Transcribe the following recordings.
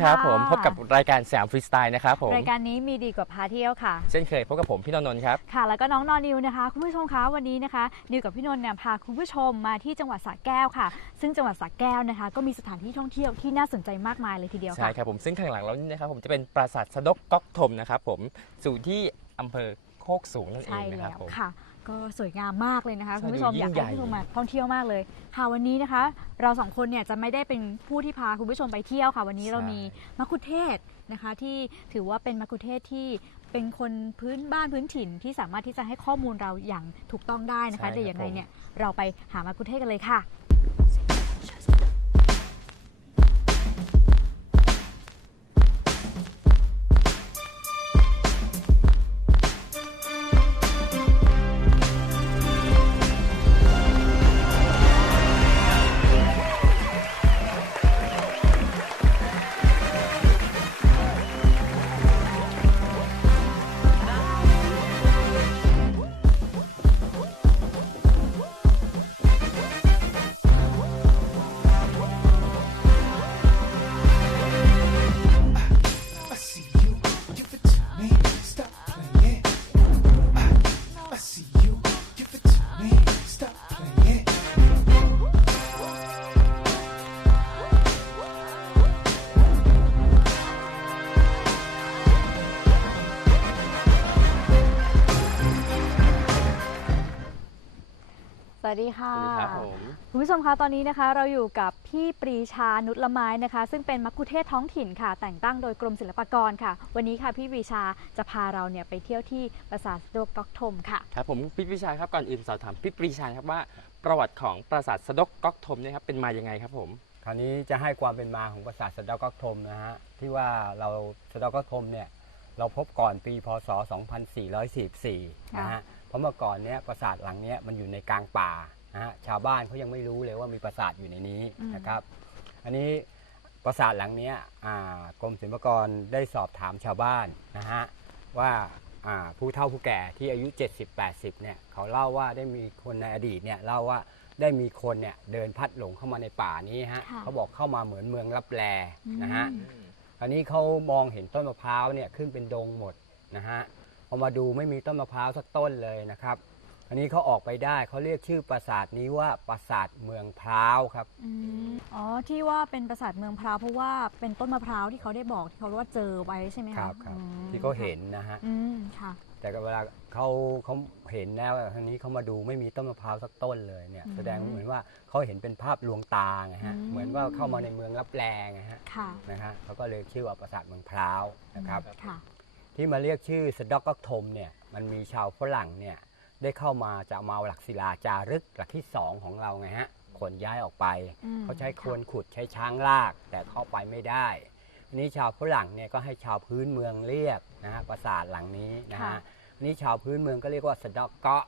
วัสดีครับสวัสดีค่ะผมพบกับรายการสยามฟรีสไตล์นะครับผม รายการนี้มีดีกว่าพาเที่ยวค่ะ เช่นเคยพบกับผมพี่นนท์ครับ ค่ะ แล้วก็น้องนอนิวนะคะ คุณผู้ชมคะวันนี้นะคะ นิวกับพี่นนท์เนี่ยพาคุณผู้ชมมาที่จังหวัดสระแก้วค่ะ ซึ่งจังหวัดสระแก้วนะคะ ก็มีสถานที่ท่องเที่ยวที่น่าสนใจมากมายเลยทีเดียวใช่ค่ะครับผม ซึ่งข้างหลังเรานี่นะครับผมจะเป็นปราสาทสะดกก๊อกถมนะครับผม สู่ที่อำเภอโคกสูงนั่นเอใช่งนะคแล้รับวผม ค่ะ ก็สวยงามมากเลยนะคะใช่คุณผู้ชมดูยิ่อยากงให้ใหญ่คุณผู้ชมมาท่องเที่ยวมากเลย ค่ะวันนี้นะคะ เราสองคนเนี่ยจะไม่ได้เป็นผู้ที่พาคุณผู้ชมไปเที่ยวค่ะ วันนี้เรามีมัคคุเทศก์นะคะ ที่ถือว่าเป็นมัคคุเทศก์ที่เป็นคนพื้นบ้านพื้นถิ่นที่สามารถที่จะให้ข้อมูลเราอย่างถูกต้องได้นะคะใช่ครับเดี๋ยวยังไงผมเนี่ยเราไปหามัคคุเทศก์กันเลยค่ะ วัสดีค่ะสวัสดีครับผมคุณผู้ชมคะตอนนี้นะคะ เราอยู่กับพี่ปรีชานุชละไม้นะคะ ซึ่งเป็นมัคคุเทศก์ท้องถิ่นค่ะ แต่งตั้งโดยกรมศิลปากรค่ะ วันนี้ค่ะพี่ปรีชาจะพาเราเนี่ยไปเที่ยวที่ปราสาทสะดกก๊อกทมค่ะ ครับผมพี่ปรีชาครับก่อนอื่นสอบถามพี่ปรีชาครับว่าประวัติของปราสาทสะดกก๊อกถมเนี่ยครับเป็นมายังไงครับผม คราวนี้จะให้ความเป็นมาของปราสาทสะเดาก๊อกทมนะฮะที่ว่าเราสะเดาก๊อกทมเนี่ยเราพบก่อนปีพศ 2444นะฮะ เพราะเมื่อก่อนเนี้ยปราสาทหลังเนี้ยมันอยู่ในกลางป่านะฮะชาวบ้านเขายังไม่รู้เลยว่ามีปราสาทอยู่ในนี้อืมนะครับ อันนี้ปราสาทหลังเนี้ยอ่ากรมศิลปากรได้สอบถามชาวบ้านนะฮะว่าอ่าผู้เฒ่าผู้แก่ที่อายุ 70-80เนี่ยเขาเล่าว่าได้มีคนในอดีตเนี่ยเล่าว่าได้มีคนเนี่ยเดินพัดหลงเข้ามาในป่านี้ฮะค่ะเขาบอกเข้ามาเหมือนเมืองรับแลนะฮะอืมคราวนี้เขามองเห็นต้นมะพร้าวเนี่ยขึ้นเป็นดงหมดนะฮะ พอมาดูไม่มีต้นมะพร้าวสักต้นเลยนะครับ อันนี้เขาออกไปได้เขาเรียกชื่อปราสาทนี้ว่าปราสาทเมืองพร้าวครับ อืมอ๋อที่ว่าเป็นปราสาทเมืองพร้าวเพราะว่าเป็นต้นมะพร้าวที่เขาได้บอกที่เขาว่าเจอไว้ใช่ไหมคคะรับครับ อืมที่เขาเห็นนะฮะ อืมค่ะ แต่ก็เวลาเขาเขาเห็นแล้วทางนี้เขามาดูไม่มีต้นมะพร้าวสักต้นเลยเนี่ย อืมแสดงเหมือนว่าเขาเห็นเป็นภาพลวงตาไงฮะ อืม เหมือนว่าเข้ามาในเมืองรับแลไงฮะค่ะ นะฮะเขาก็เลยชื่อว่าปราสาทเมืองพร้าวนะครับ ค่ะ ที่มาเรียกชื่อสะดอกก๊อกทมเนี่ยมันมีชาวฝรั่งเนี่ยได้เข้ามาจะเอามาหลักศิลาจารึกหลักที่สองของเราไงฮะขนย้ายออกไปอืมเขาใช้โควนขุดใช้ช้างลาก แต่เข้าไปไม่ได้อันนี้ชาวฝรั่งเนี่ยก็ให้ชาวพื้นเมืองเรียกนะฮะปราสาทหลังนี้นะค่ะฮะอันนี้ชาวพื้นเมืองก็เรียกว่าสะดอกเกาะ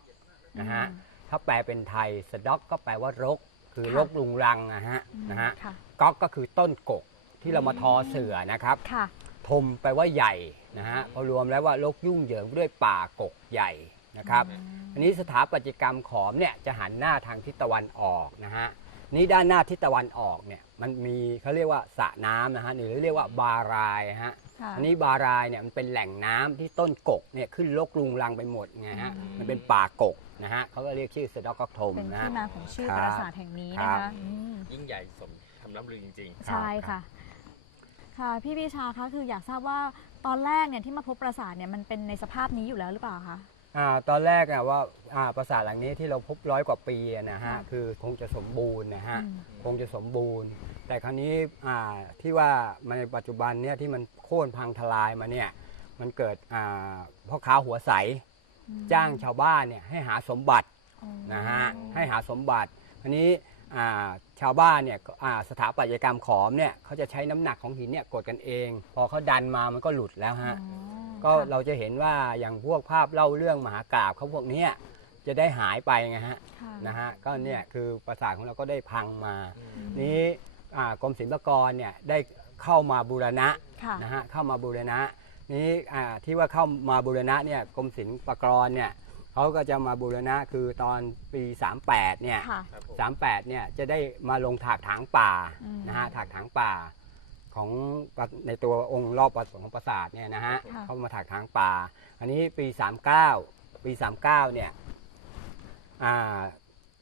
นะฮะอืมถ้าแปลเป็นไทยสะดอกก็แปลว่ารก คือค่ะรกลุงรังนะฮะอืมนะฮะค่ะก๊อกก็คือต้นกกที่เรามาทอเสือนะครับค่ะ ทมแปลว่าใหญ่นะฮะพอรวมแล้วว่าโลกยุ่งเหยิงด้วยป่ากกใหญ่นะครับอันนี้สถาปัตยกรรมขอมเนี่ยจะหันหน้าทางทิศตะวันออกนะฮะนี่ด้านหน้าทิศตะวันออกเนี่ยมันมีเขาเรียกว่าสระน้ำนะฮะหรือเรียกว่าบารายฮะค่ะอันนี้บารายเนี่ยมันเป็นแหล่งน้ำที่ต้นกกเนี่ยขึ้นลกลุงรังไปหมดไงฮะอืมมันเป็นป่ากกนะฮะเขาก็เรียกชื่อสะเดอกกอกทมเป็นนะที่มาของชื่อครับปราสาทแห่งนี้นะครัคะบอืมยิ่งใหญ่สมคำล่ำลือจริงใช่ค่ะ ค่ะ พี่พิชาคะคืออยากทราบว่าตอนแรกเนี่ยที่มาพบปราสาทเนี่ยมันเป็นในสภาพนี้อยู่แล้วหรือเปล่าคะอ่าตอนแรกอะว่าอ่าปราสาทหลังนี้ที่เราพบร้อยกว่าปีอะนะฮะค่ะคือคงจะสมบูรณ์นะฮะอืมคงจะสมบูรณ์ แต่ครั้นี้อ่าที่ว่าในปัจจุบันเนี่ยที่มันโค่นพังทลายมาเนี่ยมันเกิดอ่าพ่อค้าหัวใสจ้างชาวบ้านเนี่ยให้หาสมบัติอ๋อนะฮะให้หาสมบัติอันนี้อ่า ชาวบ้านเนี่ยก็อ่าสถาปัตยกรรมขอมเนี่ยเขาจะใช้น้ำหนักของหินเนี่ยกดกันเอง พอเขาดันมามันก็หลุดแล้วฮะอ๋อก็ค่ะเราจะเห็นว่าอย่างพวกภาพเล่าเรื่องมหากราบเขาพวกเนี้ยจะได้หายไปไงฮะค่ะนะฮะก็เนี่ยคือปราสาทของเราก็ได้พังมาๆอืมนี้อ่ากรมศิลปากรเนี่ยได้เข้ามาบูรณะค่ะนะฮะเข้ามาบูรณะนี้อ่าที่ว่าเข้ามาบูรณะเนี่ยกรมศิลปากรเนี่ย เขาก็จะมาบูรณะคือตอนปี 38 เนี่ย ค่ะ ครับผม38 เนี่ยจะได้มาลงถากถางป่าอืมนะฮะถากถางป่าของในตัวองค์รอบของปราสาทเนี่ยนะฮะค่ะ เข้ามาถากทางป่า อันนี้ปี 39 ปี 39 เนี่ยอ่า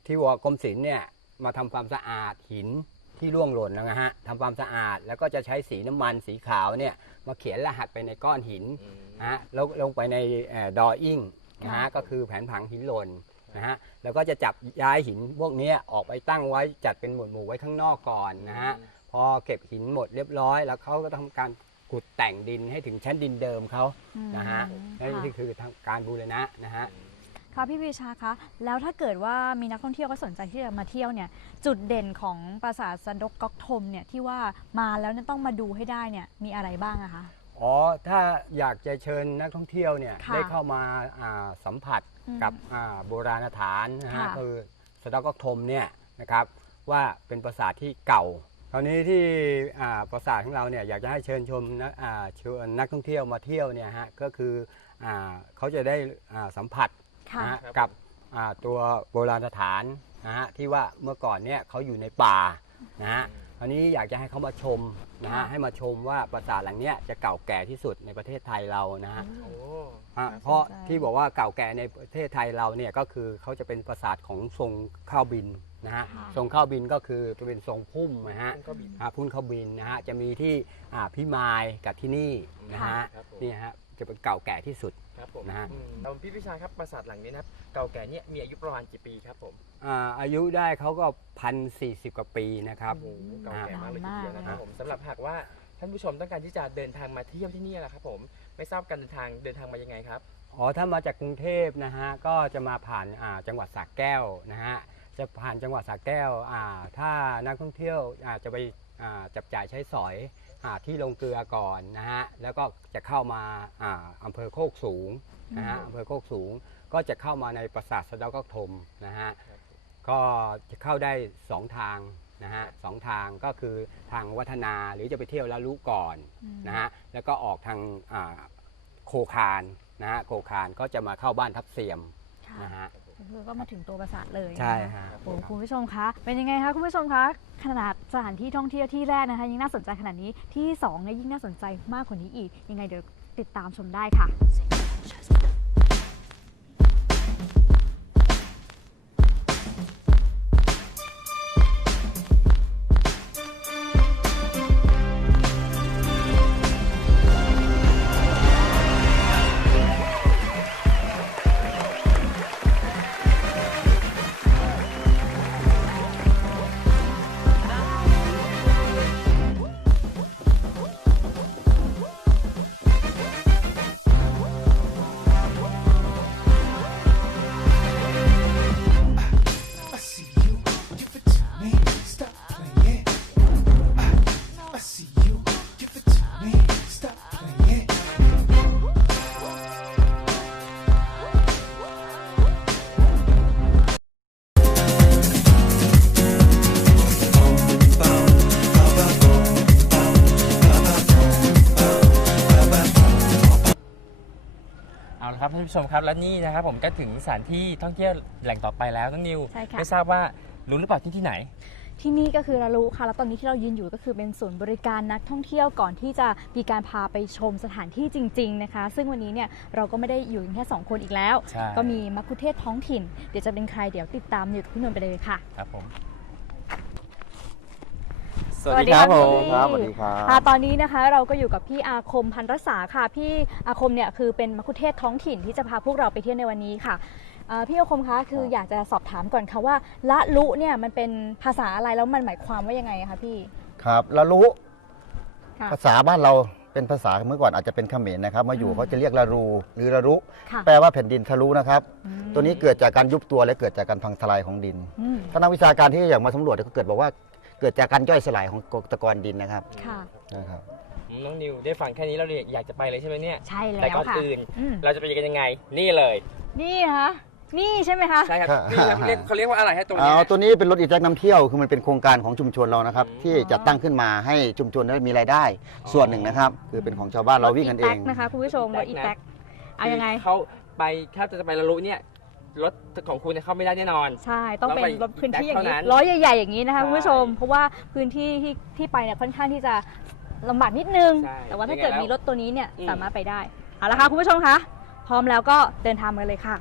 ที่วกรมศิลป์เนี่ยมาทำความสะอาดหินที่ร่วงหล่นนะฮะทำความสะอาดแล้วก็จะใช้สีน้ำมันสีขาวเนี่ยมาเขียนรหัสไปในก้อนหินนะฮะแล้วลงไปในดออิ่ง นะฮะค่ะก็คือแผนผังหินหล่นนะฮะแล้วก็จะจับย้ายหินพวกเนี้ยออกไปตั้งไว้จัดเป็นหมวดหมู่ไว้ข้างนอกก่อนนะฮะพอเก็บหินหมดเรียบร้อย แล้วเขาก็ทำการขุดแต่งดินให้ถึงชั้นดินเดิมเขานะฮะอืมนั่นคือทางการบูรณะนะฮะค่ะพี่ปรีชาคะแล้วถ้าเกิดว่ามีนักท่องเที่ยวก็สนใจที่จะมาเที่ยวเนี่ยจุดเด่นของปราสาทสันดกก๊อกทมเนี่ยที่ว่ามาแล้วเนี่ยต้องมาดูให้ได้เนี่ยมีอะไรบ้างอะคะ อ๋อ ถ้าอยากจะเชิญนักท่องเที่ยวเนี่ยค่ะได้เข้ามาอ่าสัมผัสอืมกับอ่าโบราณสถานนะฮะค่ะ คือสะเดอกกทมเนี่ยนะครับว่าเป็นปราสาทที่เก่า คราวนี้ที่อ่าปราสาทของเราเนี่ยอยากจะให้เชิญชมนักอ่าเชิญนักท่องเที่ยวมาเที่ยวเนี่ยฮะก็คืออ่าเขาจะได้อ่าสัมผัส ค่ะ นะฮะครับกับอ่าตัวโบราณสถานนะฮะที่ว่าเมื่อก่อนเนี่ยเขาอยู่ในป่านะฮะ คราวนี้อยากจะให้เขามาชมนะฮะค่ะ ให้มาชมว่าปราสาทหลังเนี้ยจะเก่าแก่ที่สุดในประเทศไทยเรานะฮะโอ้อะครับเพราะสนใจที่บอกว่าเก่าแก่ในประเทศไทยเราเนี่ยก็คือเขาจะเป็นปราสาทของทรงข้าวบินนะฮะค่ะ ทรงข้าวบินก็คือจะเป็นทรงพุ่มนะฮะ พุ่งเข้าบิน อ่าพุ่นข้าวบินนะฮะจะมีที่อ่าพิมายกับที่นี่นะฮะครับผม นี่ฮะจะเป็นเก่าแก่ที่สุด ครับผมนะฮะ อืมแล้วพี่พิชาครับปราสาทหลังนี้นะครับเก่าแก่เนี่ยมีอายุประมาณกี่ปีครับผมอ่าอายุได้เขาก็พันสี่สิบกว่าปีนะครับ โอ้โหเก่าแก่มากเลยทีเดียวนะครับนานมากผมสำหรับหากว่าท่านผู้ชมต้องการที่จะเดินทางมาเที่ยวที่นี่แหละครับผมไม่ทราบการเดินทางเดินทางมายังไงครับ อ๋อถ้ามาจากกรุงเทพนะฮะก็จะมาผ่านอ่าจังหวัดสระแก้วนะฮะจะผ่านจังหวัดสระแก้วอ่าถ้านักท่องเที่ยวอ่าจะไปอ่าจับจ่ายใช้สอย อาที่ลงเกลือก่อนนะฮะแล้วก็จะเข้ามาอ่าอำเภอโคกสูงนะฮะอำเภอโคกสูง ก็จะเข้ามาในปราสาทสะเดาก็ทมนะฮะก็จะเข้าได้สองทางนะฮะสองทางก็คือทางวัฒนาหรือจะไปเที่ยวละลุก่อนอืมนะฮะแล้วก็ออกทางอ่าโคคานนะฮะโคคานก็จะมาเข้าบ้านทับเสียมค่ะนะฮะก็ คือก็มาถึงตัวปราสาทเลยใช่นะคะฮะ โอ้คุณผู้ชมคะเป็นยังไงคะคุณผู้ชมคะขนาดสถานที่ท่องเที่ยวที่แรกนะคะยังน่าสนใจขนาดนี้ที่สองเนี่ยยิ่งน่าสนใจมากกว่านี้อีก ยังไงเดี๋ยวติดตามชมได้ค่ะ ผู้ชมครับและนี่นะครับผมก็ถึงสถานที่ท่องเที่ยวแหล่งต่อไปแล้วน้องนิวใช่ค่ะ ไม่ทราบว่ารู้หรือเปล่าที่ที่ไหน ที่นี่ก็คือระลุค่ะ แล้วตอนนี้ที่เรายืนอยู่ก็คือเป็นศูนย์บริการนักท่องเที่ยวก่อนที่จะมีการพาไปชมสถานที่จริง ๆ นะคะ ซึ่งวันนี้เนี่ยเราก็ไม่ได้อยู่กันแค่สองคนอีกแล้ว ใช่ ก็มีมัคคุเทศก์ท้องถิ่น เดี๋ยวจะเป็นใครเดี๋ยวติดตามอยู่กับพี่นนท์ไปเลยค่ะ ครับผม สวัสดีครับผมครับสวัสดีครับค่ะตอนนี้นะคะเราก็อยู่กับพี่อาคมพันรักษาค่ะ พี่อาคมเนี่ยคือเป็นมัคคุเทศก์ท้องถิ่นที่จะพาพวกเราไปเที่ยวในวันนี้ค่ะเอ่อพี่อาคมคะคืออยากจะสอบถามก่อนค่ะว่า ละลุเนี่ยมันเป็นภาษาอะไรแล้วมันหมายความว่ายังไงคะพี่ ครับละรู้ค่ะภาษาบ้านเราเป็นภาษาเมื่อก่อนอาจจะเป็นเขมรนะครับ มาอยู่อืม เขาจะเรียกละรูหรือละรุค่ะแปลว่าแผ่นดินทะลุนะครับ อืมตัวนี้เกิดจากการยุบตัวและเกิดจากการพังทลายของดิน อืม ถ้านักวิชาการที่อยากมาสำรวจก็เกิดบอกว่า เกิดจากการย่อยสลายของตะกอนดินนะครับค่ะ นะครับน้องนิวได้ฟังแค่นี้เราเลยอยากจะไปเลยใช่ไหมเนี่ย ใช่แต่แล้วก่อนค่ะอื่น อืมเราจะไปกันยังไง นี่เลยนี่นะคะนี่ใช่ไหมคะ ใช่ครับครับนี่ครับเรียกเขาเรียกว่าอะไรฮะตรงนี้เอาฮะตัวนี้เป็นรถอีแจ็คนำเที่ยวคือมันเป็นโครงการของชุมชนเรานะครับ อืม ที่จัดตั้งขึ้นมาให้ชุมชนได้มีรายได้ ส่วนหนึ่งนะครับ คือเป็นของชาวบ้านเราวิ่งกันเองรถนะคะคุณผู้ชมรถอีแท็กเอายังไงคือเขาไปถ้าจะไปละลุเนี่ย รถของคุณเนี่ยเข้าไม่ได้แน่นอน ใช่ ต้องเป็นต้องไปรถพื้นที่อย่างนี้แท็กเท่านั้นล้อใหญ่ๆอย่างนี้นะคะใช่คุณผู้ชม เพราะว่าพื้นที่ที่ที่ไปเนี่ยค่อนข้างที่จะลำบากนิดนึง ใช่แต่ว่าถ้ายังไงเกิดแล้วมีรถตัวนี้เนี่ยอืม สามารถไปได้ เอาละค่ะคุณผู้ชมคะ พร้อมแล้วก็เดินทางมาเลยค่ะ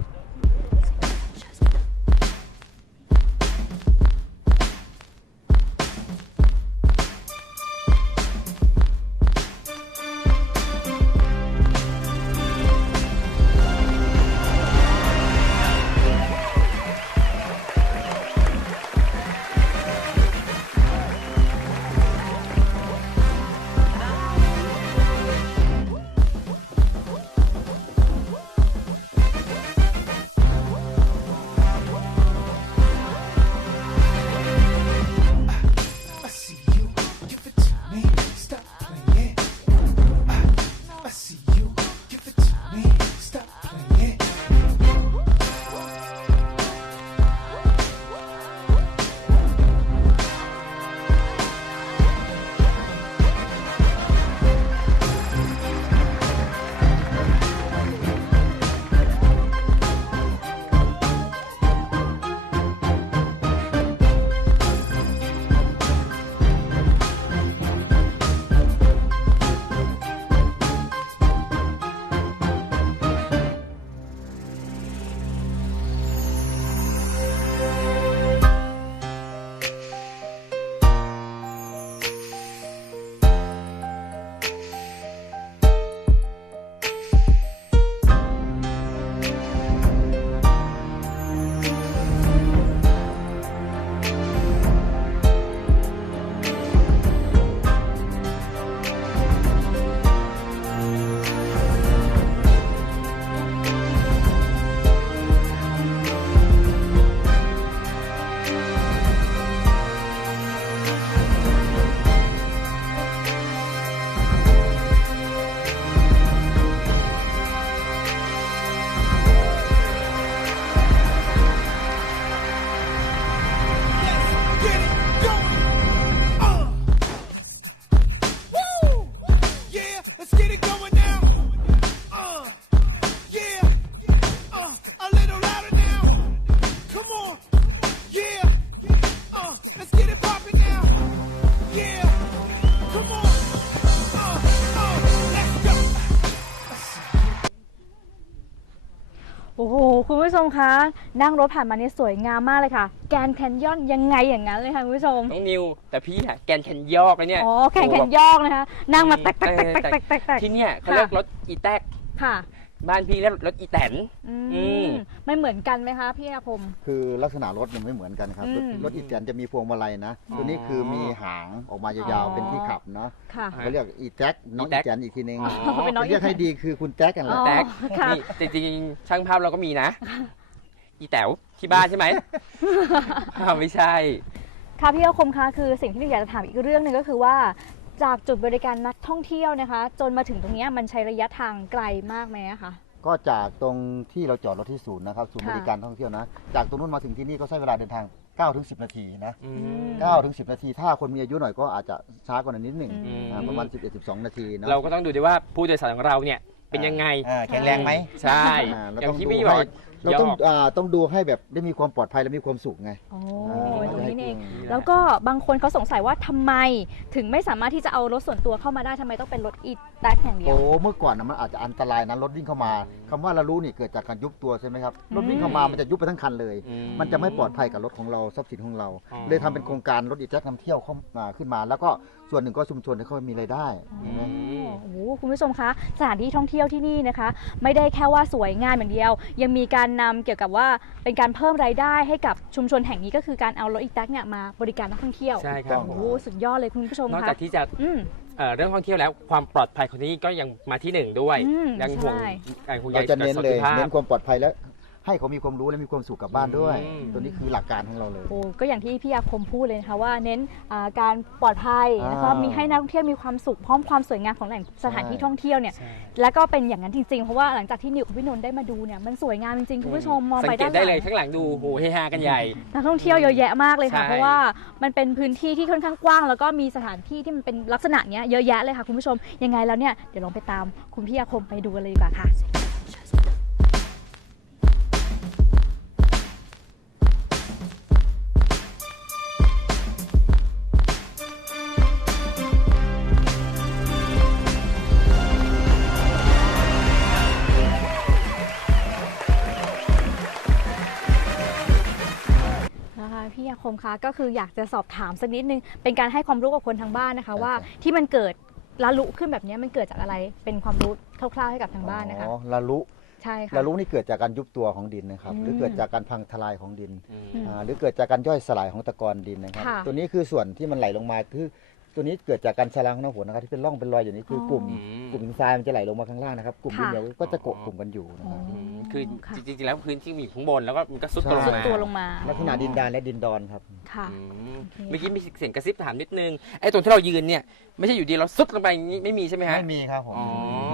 คุณผู้ชมคะ นั่งรถผ่านมานี่สวยงามมากเลยค่ะ แกนแคนยอนยังไงอย่างนั้นเลยค่ะคุณผู้ชม น้องนิว แต่พี่อะแกนแคนยอกเลยเนี่ยอ๋อแกนแคนยอกนะคะ นั่งมาแตกแตกแตกแตกแตกแตกแตกที่เนี่ยเขาเรียกรถอีแตกค่ะ บ้านพี่เรียกรถอีแตน อือืมมไม่เหมือนกันไหมคะพี่อาคม คือลักษณะรถมันไม่เหมือนกันครับรถอืมรถอีแตนจะมีพวงมาลัยนะตัวนี้คือมีหางออกมายาวอ๋อ ๆเป็นที่ขับเนาะค่ะเขาเรียกอีแจ็คน้องอีแจ็อีคแตนอีกทีนึงอ๋อ เป็นน้องอีเรียกให้ดีคือคุณแจ็คกันแหละ อ๋อ แตกค่ะ นี่จริงๆช่างภาพเราก็มีนะ อีแต๋วที่บ้านใช่ไหม อ้าวไม่ใช่ ค่ะพี่อาคมคะคือสิ่งที่หนูอยากจะถามอีกเรื่องหนึ่งก็คือว่า จากจุดบริการนักท่องเที่ยวนะคะ จนมาถึงตรงเนี้ยมันใช้ระยะทางไกลมากไหมอะคะ ก็จากตรงที่เราจอดรถที่ศูนย์นะครับศูนย์ค่ะบริการท่องเที่ยวนะ จากตรงนู้นมาถึงที่นี่ก็ใช้เวลาเดินทาง9ถึง10 นาทีนะอืมม9ถึง10 นาที ถ้าคนมีอายุหน่อยก็อาจจะช้ากว่านั้นนิดหนึ่งอืม อ่าประมาณ11 12 นาทีเนาะเราก็ต้องดูด้วยว่าผู้โดยสารของเราเนี่ยเป็นยังไง อ่าแข็งแรงไหมใช่ อ่าเราอย่าต้องงที่ดูพี่บให้อก เราต้องยอกอ่าต้องดูให้แบบได้มีความปลอดภัยและมีความสุขไง โอ้อ่าตรงนี้นี่เองอืมแล้วก็บางคนเขาสงสัยว่าทำไม ถึงไม่สามารถที่จะเอารถส่วนตัวเข้ามาได้ทำไมต้องเป็นรถอีแท็กอย่างเดียวโอ้เมื่อก่อนนะมันอาจจะอันตรายนะรถวิ่งเข้ามาคำว่าเรารู้นี่เกิดจากการยุบตัวใช่ไหมครับรถวิ่งเข้ามามันจะยุบไปทั้งคันเลย อืมันจะไม่ปลอดภัยกับรถของเราทรัพย์สินของเรา อ๋อ เลยทำเป็นโครงการรถอีแจ็คนำเที่ยวเข้ามาขึ้นมา แล้วก็ส่วนหนึ่งก็ชุมชนให้เขามีรายได้ อืม โอ้โหคุณผู้ชมคะสถานที่ท่องเที่ยวที่นี่นะคะ ไม่ได้แค่ว่าสวยงามอย่างเดียว ยังมีการนำเกี่ยวกับว่าเป็นการเพิ่มรายได้ให้กับชุมชนแห่งนี้ก็คือการเอารถอีแท็กเนี่ยมาบริการนักท่องเที่ยวใช่ครับถูกโอ้ต้โหองสุดยอดเลยคุณผู้ชมนอกคะจากที่จะอืมเอ่อเรื่องท่องเที่ยวแล้วความปลอดภัยของที่นี่ก็ยังมาที่หนึ่งด้วยอืมยังห่วงใช่การห่วงใยเราจะเน้นเลยสุขภาพเน้นความปลอดภัยและ ให้เขามีความรู้และมีความสุขกลับบ้านด้วย อืม ตัวนี้คือหลักการของเราเลย โอ้ก็อย่างที่พี่อาคมพูดเลยนะคะว่าเน้นอ่าการปลอดภัยนะคะอ่ามีมีให้นักท่องเที่ยวมีความสุขพร้อมความสวยงามของแหล่งสถานที่ใช่ ท่องเที่ยวเนี่ย ใช่ แล้วก็เป็นอย่างนั้นจริงๆ เพราะว่าหลังจากที่นิวกับพี่นนท์ได้มาดูเนี่ยมันสวยงามจริงๆคุณผู้ชมมองสัไปงเกด้าตนหได้ลัเลยงข้างหลังดูโหเฮฮากันใหญ่ นักท่องเที่ยวเยอะแยะมากเลยค่ะ ใช่ เพราะว่ามันเป็นพื้นที่ที่ค่อนข้างกว้าง แล้วก็มีสถานที่ที่มันเป็นลักษณะเนี้ยเยอะแยะเลยค่ะคุณผู้ชมยังไงแล้วเนี่ยเดี๋ยวลองไปตามคุณพี่อาคมไปดูกันเลยดีกว่าค่ะ ยาคมคะก็คืออยากจะสอบถามสักนิดนึง เป็นการให้ความรู้กับคนทางบ้านนะคะ ว่าที่มันเกิดละลุขึ้นแบบนี้มันเกิดจากอะไรเป็นความรู้คร่าวๆให้กับทางบ้านนะคะอ๋อละลุใช่ค่ะละลุนี่เกิดจากการยุบตัวของดินนะครับ หรือเกิดจากการพังทลายของดินหรือเกิดจากการย่อยสลายของตะกอนดินนะครับ ตัวนี้คือส่วนที่มันไหลลงมาคือ ตัวนี้เกิดจากการสลายของน้ำฝนนะครับที่เป็นร่องเป็นรอยอยู่นี้คืออกลุ่มอืมกลุ่มหินทรายมันจะไหลลงมาข้างล่างนะครับ กลุ่มดินค่ะเดียวก็จะเกาะกลุ่มกันอยู่นะครับอืมคือค่ะจริงๆแล้วพื้นที่มีอยู่ข้างบนแล้วก็มันก็ซุดใช่ตัวลงสุดมาตัวลงมาลักษณะดินดานและดินดอนครับ ค่ะ อืมโอเค เมื่อกี้มีเสียงกระซิบถามนิดนึงไอ้ตรงที่เรายืนเนี่ยไม่ใช่อยู่ดีเราซุดลงไปอย่างนี้ไม่มีใช่ไหมฮะ ไม่มีครับผมอ๋อ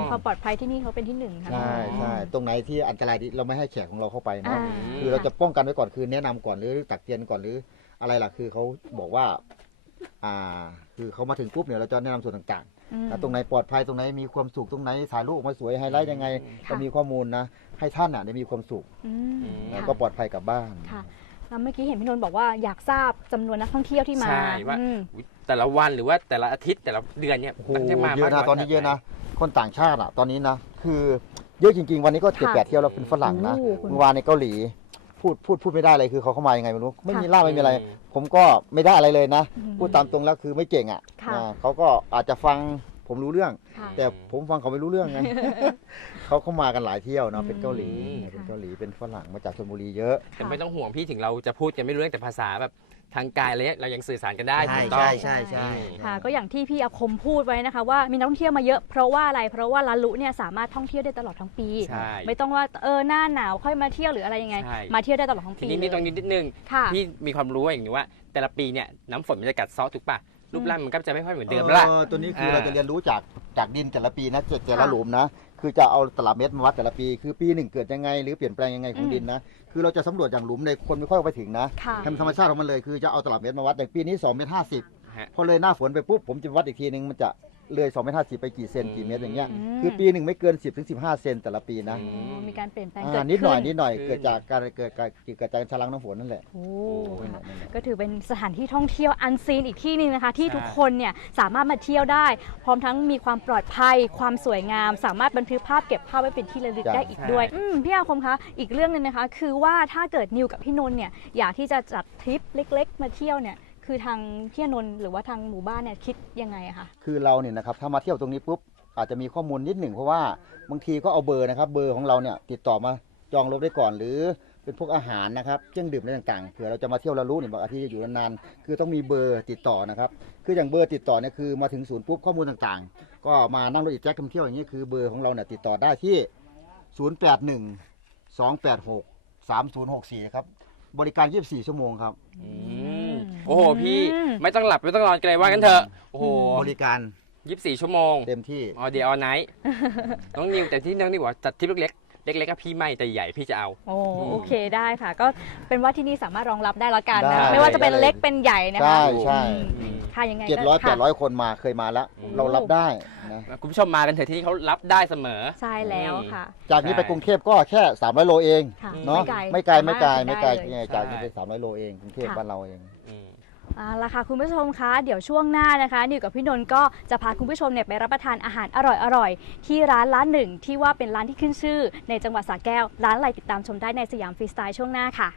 ความปลอดภัยที่นี่เขาเป็นที่หนึ่งค่ะ ใช่ใช่ตรงไหนที่อันตรายที่เราไม่ให้แขกของเราเข้าไปเนาะอ่าคือเราจะป้องกันไว้ก่อนคือแนะนำก่อนหรือตักเตือนก่อนหรืออะไรล่ะคือเขาบอกว่า อ่า คือเขามาถึงปุ๊บเนี่ยเราจะแนะนำส่วนต่างอืมๆนะตรงไหนปลอดภัยตรงไหนมีความสุขตรงไหนถ่ายรูปออกมาสวยไฮไลท์ยังไงค่ะก็มีข้อมูลนะให้ท่านอะได้มีความสุขอืมแล้วค่ะก็ปลอดภัยกลับบ้าน ค่ะแล้วเมื่อกี้เห็นพี่นนท์บอกว่าอยากทราบจำนวนนักท่องเที่ยวที่มาใช่ว่าอืม อุ๊ยแต่ละวันหรือว่าแต่ละอาทิตย์แต่ละเดือนเนี่ยโอ้โหมันจะมาเยอะมากนะยตอนนี้เยอะนะ คนต่างชาติอะตอนนี้นะ คือเยอะจริง ๆ วันนี้ก็เจ็ดค่ะแปดเที่ยวแล้วเป็นฝรั่งนะโอ้โหคุณ เมื่อวานในเกาหลี พูดพูดพูดไม่ได้เลยคือเขาเข้ามายังไงไม่รู้ ไม่มีค่ะล่ามไม่มีอะไรผมก็ไม่ได้อะไรเลยนะ อืมพูดตามตรงแล้วคือไม่เก่งอะค่ะ อ่าเขาก็อาจจะฟังผมรู้เรื่อง ค่ะ แต่ผมฟังเขาไม่รู้เรื่องไง เขาเข้ามากันหลายเที่ยวเนาะเป็นเกาหลีอืม เป็นเกาหลีเป็นฝรั่งมาจากชลบุรีเยอะ แต่ไม่ต้องห่วงพี่ถึงเราจะพูดกันไม่รู้เรื่องแต่ภาษาแบบ ทางกายอะไรเงี้ยเรายังสื่อสารกันได้ใช่ถูกต้องใช่ใช่ ค่ะก็อย่างที่พี่อาคมพูดไว้นะคะว่ามีนักท่องเที่ยวมาเยอะเพราะว่าอะไรเพราะว่าลาลุเนี่ยสามารถท่องเที่ยวได้ตลอดทั้งปี ใช่ไม่ต้องว่าเออหน้าหนาวค่อยมาเที่ยวหรืออะไรยังไง ใช่ มาเที่ยวได้ตลอดทั้งทีปีนี้มีตรงนี้นิดนึง ค่ะ พี่มีความรู้อย่างนี้ว่า แต่ละปีเนี่ยน้ำฝนมันจะกัดเซาะถูกปะรูปร่างมันก็จะไม่ค่อยเหมือนเดิมละออตัวนี้คืออ่าเราจะเรียนรู้จากจากดินแต่ละปีนะแต่แต่ละค่ะหลุมนะ คือจะเอาตลับเมตรมาวัดแต่ละปี คือปีหนึ่งเกิดยังไง หรือเปลี่ยนแปลงยังไงของอืมดินนะ คือเราจะสำรวจอย่างหลุมในคนไม่ค่อยไปถึงนะค่ะ ทำธรรมชาติของมันเลยคือจะเอาตลับเมตรมาวัดอย่างปีนี้2เมตรห้าสิบ ฮะ พอเลยหน้าฝนไปปุ๊บผมจะวัดอีกทีนึงมันจะเลย2เมตรห้าสิบไปกี่เซนกี่เมตรอย่างเงี้ย อืม คือปีหนึ่งไม่เกิน 10ถึง15 เซนแต่ละปีนะอือ๋อมีการเปลี่ยนแปลงอ่าเกิดนิดหน่อยขึ้นิดหน่อยขึ้นเกิดจากการเกิดการเกิดจากการชะลังน้ำฝนนั่นแหละ โอ้นั่นแหค่ะละนั่นแหละก็ถือเป็นสถานที่ท่องเที่ยวอันซีนอีกที่หนึงนะคะ ที่ใช่ ทุกคนเนี่ยสามารถมาเที่ยวได้ พร้อมทั้งมีความปลอดภัย ความสวยงาม สามารถบันทึกภาพเก็บภาพไว้เป็นที่ระลึกจ้ะ ได้อีกด้วยอืมพี่อาคมคะอีกเรื่องหนึงนะคะ คือว่าถ้าเกิดนิวกับพี่นนท์เนี่ยอยากที่จะจัดทริปเล็ก ๆ มาเที่ยวเนี่ย คือทางพี่อานนท์หรือว่าทางหมู่บ้านเนี่ยคิดยังไงอะคะ คือเราเนี่ยนะครับถ้ามาเที่ยวตรงนี้ปุ๊บอาจจะมีข้อมูลนิดหนึ่งเพราะว่าบางทีก็เอาเบอร์นะครับ เบอร์ของเราเนี่ยติดต่อมาจองรถได้ก่อนหรือเป็นพวกอาหารนะครับเครื่องดื่มอะไรต่างๆเผื่อเราจะมาเที่ยวแล้วรู้เนี่ยบางอาทิตย์จะอยู่นานๆคือต้องมีเบอร์ติดต่อนะครับคืออย่างเบอร์ติดต่อเนี่ยคือมาถึงศูนย์ปุ๊บข้อมูลต่างๆ ก็มานั่งรถอีแจ็คท่องเที่ยวอย่างนี้ยคือเบอร์ของเราเนี่ยติดต่อได้ที่ 081 286 3064ครับบริการ 24 ชั่วโมงครับ อืม โอ้โหพี่อืมไม่ต้องหลับไม่ต้องนอนกันเลยว่ากันเถอะโอ้โหบริการยี่สิบสี่ชั่วโมงเต็มที่ออเดียออไนท์น้องนิวแต่ที่น้องนิวบอกว่าจัดทริปเล็กๆเล็กๆก็พี่ไม่แต่ใหญ่พี่จะเอา โอ้โอเคได้ค่ะ ก็เป็นว่าที่นี่สามารถรองรับได้ละกันได้นะไม่ว่าจะเป็นได้เลยเล็กเป็นใหญ่นะคะใช่ใช่อืมค่ะยังไงก็เจ็ดร้อยแปค่ะดร้อยคนมาเคยมาแล้วอืมเรารับได้นะคุณผู้ชมมากันเถอะที่นี่เขารับได้เสมอ ใช่แล้วค่ะ จากนี้ใช่ไปกรุงเทพก็แค่ 300 โลเองค่ะเนาะไม่ไม่ไกไกลลไม่ไกลสามารถไม่ไกลถึงได้เลยเนี่ยจากนี้ใช่ไป300 โลเองกรุงเทพค่ะบ้านเราเองอืม เอาละค่ะคุณผู้ชมคะเดี๋ยวช่วงหน้านะคะนิวกับพี่นนท์ก็จะพาคุณผู้ชมเนี่ยไปรับประทานอาหารอร่อยๆ ที่ร้านร้านหนึ่งที่ว่าเป็นร้านที่ขึ้นชื่อ ในจังหวัดสระแก้ว ร้านอะไรติดตามชมได้ในสยามฟรีสไตล์ช่วงหน้าค่ะ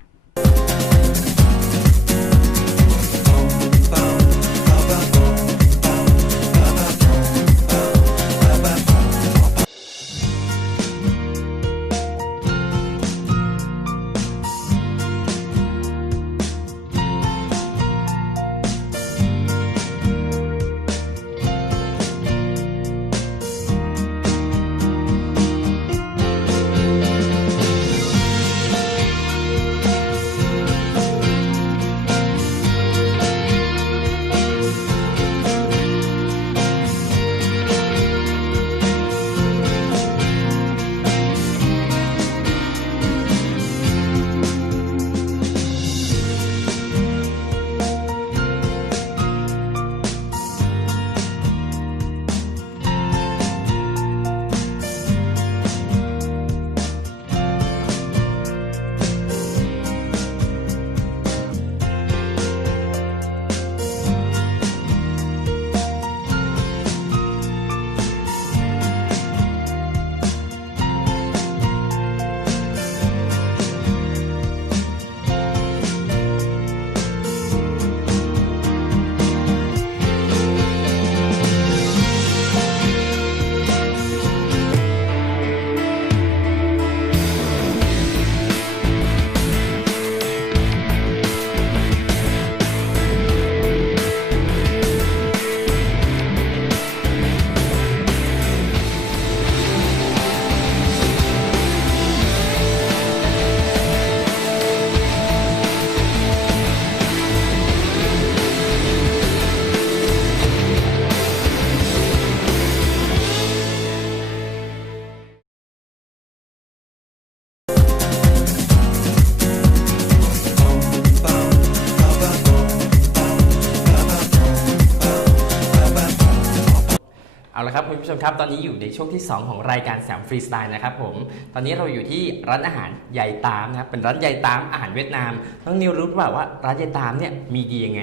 มครับ ตอนนี้อยู่ในช่วงที่ 2 ของรายการแสมฟรีสไตล์นะครับผม ตอนนี้เราอยู่ที่ร้านอาหารยายตามนะครับ เป็นร้านยายตามอาหารเวียดนาม น้องนิวรู้หรือเปล่าว่าร้านยายตามเนี่ยมีดียังไง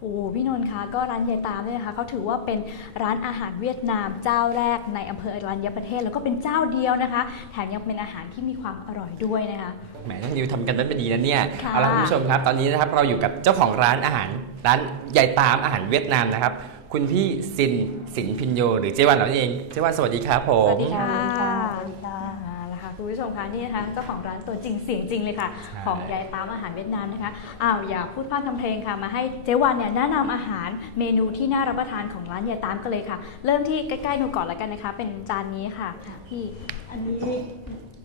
โอ้พี่นนท์คะก็ร้านยายตามเนี่ยนะคะเขาถือว่าเป็นร้านอาหารเวียดนามเจ้าแรกในอำเภออรัญญประเทศ แล้วก็เป็นเจ้าเดียวนะคะ แถมยังเป็นอาหารที่มีความอร่อยด้วยนะคะแหมน้องนิวทำกันได้เป็นดีนะเนี่ยค่ะเอาละคุณผู้ชมครับ ตอนนี้นะครับเราอยู่กับเจ้าของร้านอาหารร้านยายตามอาหารเวียดนามนะครับ คุณพี่ซินสินพินโย หรือเจวันเราเองเจวันสวัสดีครับผม สวัสดีค่ะสวัสดีค่ะอ่าละค่ะคุณผู้ชมคะนี่นะคะเจ้าของร้านตัวจริงเสียงจริงเลยค่ะ ใช่ ของยายตามอาหารเวียดนามนะคะอ้าวอย่าพูดพลาดทำเพลงค่ะ มาให้เจ๊วันเนี่ยแนะนำอาหารเมนูที่น่ารับประทานของร้านยายตามกันเลยค่ะ เริ่มที่ใกล้ๆหนูก่อนแล้วกันนะคะ เป็นจานนี้ค่ะ พี่อันนี้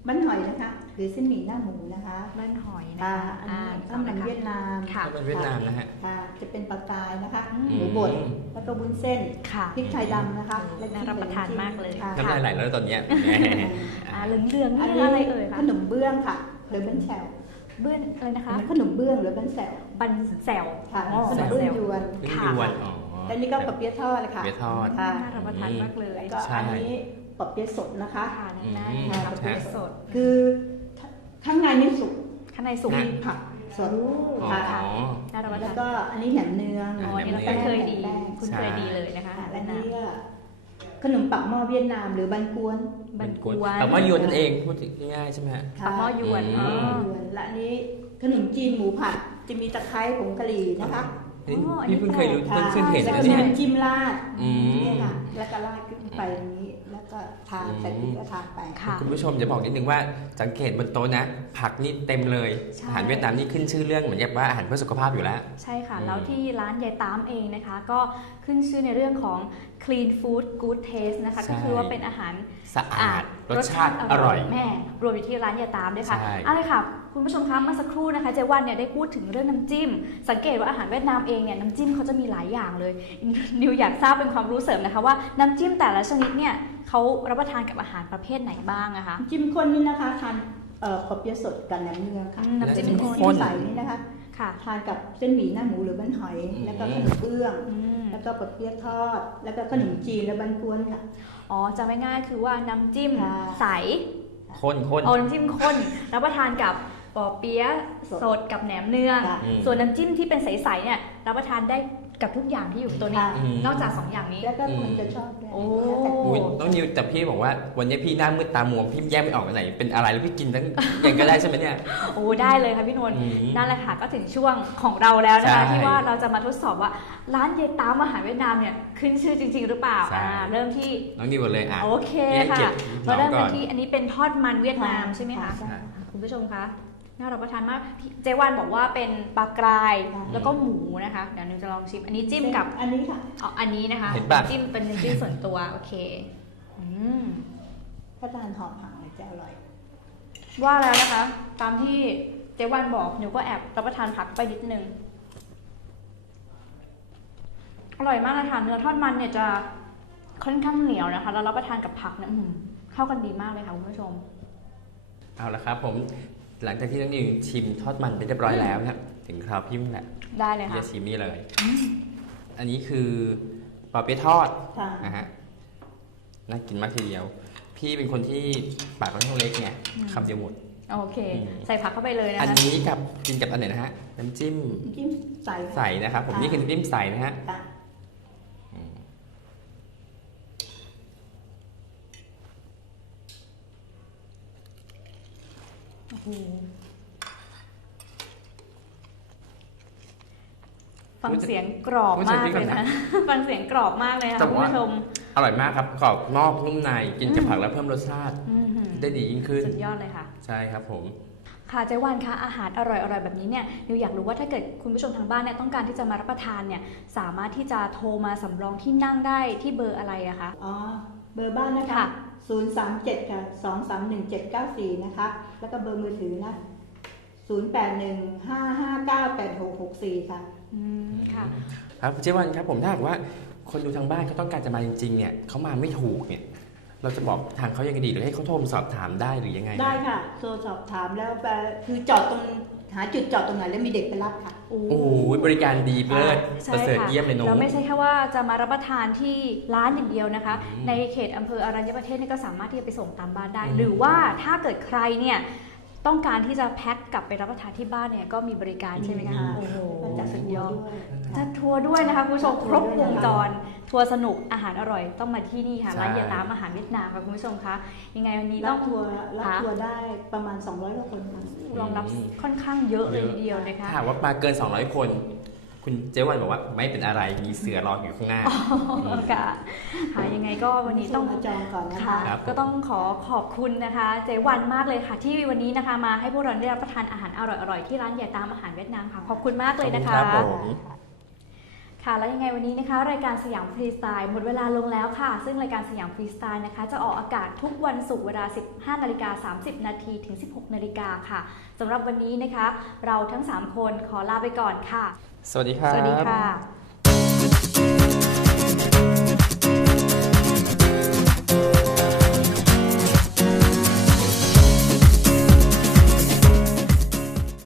มันหอยนะคะหรือเส้นหมี่หน้าหมูนะคะบ้านหอยนะค่ะคะอันนี้ต่ข้าวมันลยค่ะเวียดนามค่ะ เป็นเวียดนามนะฮะค่ะจะเป็นปลากายนะคะอืม หมูบดแล้วก็วุ้นเส้นค่ะพริกไทยดำนะคะและน่ารับประทานมากเลย ค่ะน้ำลายไหลแล้วตอนเนี้ยอ่าเหลืองๆอันนี่นี้อะไรเอ่ยขคะนมเบื้องค่ะหรือเบันแฉวเบื้อนอะไรนะคะขนมเบื้องหรือเบันแฉวบันแซวค่ะอ๋อขนบัมนเบื้แซองวยวนเป็นค่ะยวนอ๋อ และนี่ก็ปะเปี๊ยะทอดเลยค่ะเปี๊ยะทอด ค่ะน่ารับประทานมากเลย แล้วก็ใช่ อันนี้ ปะเปี๊ยะสดนะคะค่ะอืมน่าค่ะทานเปี๊ยะสด คือข้างในไม่สุกข้างในสุก มีผักสดอ๋อ ค่ะน่ารับประแล้ทาวนก็อันนี้แหนมเนืองอ๋อนี่เราแหนก็มเคเนืยองดีแป้งคุณเคยดีเลยนะคะค่ะและเวียดนี่นามก็ขนมปักหม้อเวียดนามหรือบันกวน บันกวนแต่ว่ายวนนั่นเองพูดง่ายๆใช่ไหมฮะค่ะปักหม้อยวนอือ๋อมยวนและอันนี้ขนมจีนหมูผัดจะมีตะไคร้ผงกะหรี่นะคะนี่อ๋ออันนี้พี่เพิ่งเคยรู้ค่ะเพิ่งเห็นแล้วนะก็เนี่ย น้ำจิ้มราดอืม เนี่ยค่ะแล้วก็ราดขึ้นไปอย่างนี้แล้วก็ ทานใส่พริกก็ทานไป ค่ะ คุณผู้ชมจะบอกนิดนึงว่าสังเกตบนโต๊ะนะ ผักนี่เต็มเลย ใช่ อาหารเวียดนามนี่ขึ้นชื่อเรื่องเหมือนกับว่าอาหารเพื่อสุขภาพอยู่แล้ว ใช่ค่ะ อืม แล้วที่ร้านยายตามเองนะคะ ก็ขึ้นชื่อในเรื่องของ clean food good taste นะคะ ใช่ ก็คือว่าเป็นอาหารสะอาดรสชาติอร่อย แม่ รวมอยู่ที่ร้านยายตามด้วยค่ะใช่ เอาเลยค่ะ คุณผู้ชมคะเมื่อสักครู่นะคะเจวันเนี่ยได้พูดถึงเรื่องน้ำจิ้ม สังเกตว่าอาหารเวียดนามเองเนี่ยน้ำจิ้มเขาจะมีหลายอย่างเลย นิวอยากทราบเป็นความรู้เสริมนะคะว่าน้ำจิ้มแต่ละชนิดเนี่ยเขารับประทานกับอาหารประเภทไหนบ้างนะคะ จิ้มข้นนี่นะคะทานเอ่อปะเปี๊ยะสดกับแหนมเนืองค่ะอืมน้ำจิ้มเป็นข้นจิ้มใสนี่นะคะค่ะทานกับเส้นหมี่หน้าหมูหรือบันหอยอืมแล้วก็ขนมเบื้องอืมแล้วก็ปะเปี๊ยะทอด แล้วก็ขนมจีนและบันกวนค่ะ อ๋อจะไม่ง่ายๆคือว่าน้ำจิ้มค่ะใสข้นข้นเอาน้ำจิ้มข้นรับประทานกับ ปอเปี๊ยะสดกับแหนมเนือง ค่ะอืมส่วนน้ำจิ้มที่เป็นใสๆเนี่ยรับประทานได้กับทุกอย่างที่อยู่ตัวนี้ ค่ะ อืม นอกจากสองอย่างนี้ แล้วก็อืมคนจะชอบด้วยโอ้แล้วแต่อุ๊ยน้องนิวแต่พี่บอกว่าวันนี้พี่หน้ามืดตามัวพี่แยกไม่ออกอันไหนเป็นอะไรแล้วพี่กินทั้งอย่างก็ได้ใช่ไหมเนี่ย โอ้ได้เลยค่ะพี่นนท์อืมนั่นแหละค่ะก็ถึงช่วงของเราแล้วนะคะใช่ที่ว่าเราจะมาทดสอบว่า ร้านเยตามอาหารเวียดนามเนี่ยขึ้นชื่อจริง ๆ หรือเปล่าใช่ อ่าเริ่มที่น้องนิวก่อนเลยอะโอเคพี่ให้ค่ะ เกียรติน้มาองเริ่มก่กัอนนที่อันนี้เป็นทอดมันเวียดนามใช่ไหมคะใช่คุณผู้ชมคะ น่ารับประทานมากพี่เจวันบอกว่าเป็นปลากรายค่ะแล้วก็หมูนะคะ เดี๋ยวนิวจะลองชิม อันนี้จิ้มกับอันนี้ค่ะอ๋ออันนี้นะคะเห็นปะ จิ้มเป็นน้ำจิ้มส่วนตัวโอเคอืมถ้าทานหอมผักเนี่ยจะอร่อยว่าแล้วนะคะ ตามที่เจวันบอกนิวก็แอบรับประทานผักไปนิดนึงอร่อยมากนะคะเนื้อทอดมันเนี่ยจะค่อนข้างเหนียวนะคะ แล้วรับประทานกับผักเนี่ยอื้อหือเข้ากันดีมากเลยค่ะคุณผู้ชม เอาละครับผม หลังจากที่น้องนิวชิมทอดมันไปเรียบร้อยแล้วนะครับถึงคราวพี่แหละได้เลยพี่ค่ะจะชิมนี่เลย อันนี้คือปอเปี๊ยะทอดค่ะนะฮะน่ากินมากทีเดียว พี่เป็นคนที่ปากค่อนข้างเล็กไงอืมคำเดียวหมดโอเคอืมใส่ผักเข้าไปเลยนะอันคะนี้กับกินกับอันไหนนะฮะน้ำจิ้มจิ้มใส่ค่ะใสนะครับ ผมค่ะนี่คือน้ำจิ้มใสนะฮะ ค่ะฟังเสียงกรอบมากเลยนะ ฟังเสียงกรอบมากเลยค่ะแต่คุณว่าผู้ชม อร่อยมากครับกรอบนอกนุ่มในกินกับผักแล้วเพิ่มรสชาติอื้อหือได้ดียิ่งขึ้น สุดยอดเลยค่ะ ใช่ครับผมค่ะเจ๊วันคะอาหารอร่อยๆแบบนี้เนี่ยนิวอยากรู้ว่าถ้าเกิดคุณผู้ชมทางบ้านเนี่ยต้องการที่จะมารับประทานเนี่ยสามารถที่จะโทรมาสำรองที่นั่งได้ที่เบอร์อะไรอะคะอ๋อเบอร์บ้านนะคะค่ะ 037 ค่ะ 231 794 นะคะ แล้วก็เบอร์มือถือนะ 081 559 8664 ค่ะ อืมค่ะ ครับเจ๊วันครับผมถ้าหากว่าคนดูทางบ้านเขาต้องการจะมาจริงๆเนี่ยเขามาไม่ถูกเนี่ยเราจะบอกทางเขายังไงดีหรือให้เขาโทรมาสอบถามได้หรือยังไงได้ค่ะ โทรสอบถามแล้วไปคือจอดตรง หาจุดจอดตรงไหนแล้วมีเด็กไปรับค่ะ โอ้โหบริการดีเลิศใช่ประเสริฐค่ะเยี่ยมเลยนุ้เรางไม่ใช่แค่ว่าจะมารับประทานที่ร้านอย่างเดียวนะคะ อืมในเขตอำเภออรัญญประเทศนี่ก็สามารถที่จะไปส่งตามบ้านได้ อืมหรือว่าถ้าเกิดใครเนี่ย ต้องการที่จะแพ็คกลับไปรับประทานที่บ้านเนี่ยก็มีบริการใช่ไหมคะอืมโอ้โหก็จัดสุสุดดยยออดดด้วยจัดทัวร์ด้วยนะคะคุณผู้ชมจัดคทัรวร์บด้วยวงนะคะจร ทัวร์สนุกอาหารอร่อยต้องมาที่นี่ค่ะใช่ร้านเยนน้ำอาหารเวียดนามค่ะคุณผู้ชมคะยังไงวันนี้ต้รัอบงทัวร์รับค่ะทัวร์ได้ประมาณ 200กว่าคนค่ะรองรับค่อนข้างเยอะเลยทีเดียวนะคะถ้าหากว่ามาเกิน 200 คน คุณเจ๊วันบอกว่าไม่เป็นอะไรมีเสือรออยู่ข้างหน้าค่ะค่ะยังไงก็วันนี้ต้องมาจองก่อนนะคะค่ะครับก็ต้องขอขอบคุณนะคะ เจวันมากเลยค่ะ ที่วันนี้นะคะมาให้พวกเราได้รับประทานอาหารอร่อยๆที่ร้านใหญ่ตามอาหารเวียดนามค่ะขอบคุณมากเลยนะคะขอบณรับผมค่ะแล้วยังไงวันนี้นะคะ รายการสยามฟรีสไตล์หมดเวลาลงแล้วค่ะ ซึ่งรายการสยามฟรีสไตล์นะคะ จะออกอากาศทุกวันศุกร์เวลา 15 นาฬิกา 30 นาทีถึง 16 นาฬิกาค่ะสำหรับวันนี้นะคะ เราทั้ง 3 คนขอลาไปก่อนค่ะ สวัสดีครับ สวัสดีค่ะ